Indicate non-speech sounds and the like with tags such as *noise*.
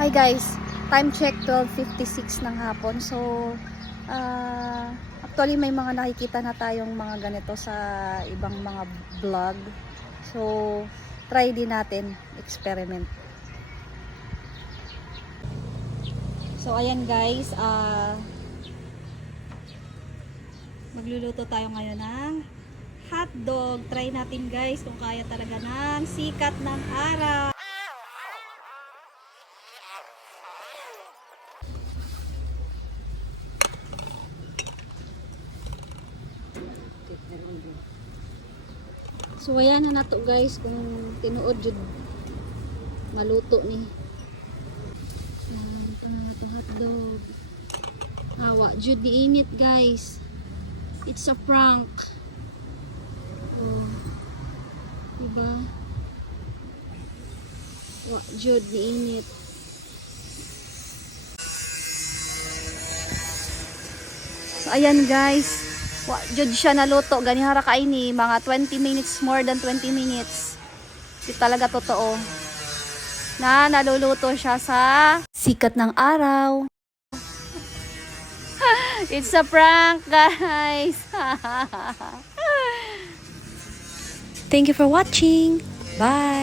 Hi guys, time check 12.56 ng hapon. So, ah, actually may mga nakikita na tayong mga ganito sa ibang mga vlog. So, try din natin, experiment. So, ayan guys, ah, magluluto tayo ngayon ng hotdog. Try natin guys kung kaya talaga ng sikat ng araw. So ayan na nato guys kung tinuod jud maluto ni. Ayan, ito na nato hotdog. Awa, jud init guys. It's a prank. Oh. Diba? Wa, jud init. So ayan guys. Wa jud siya naluto gani hara kay ni mga 20 minutes more than 20 minutes. Di talaga totoo. Na naluluto siya sa sikat ng araw. *laughs* It's a prank, guys. *laughs* Thank you for watching. Bye.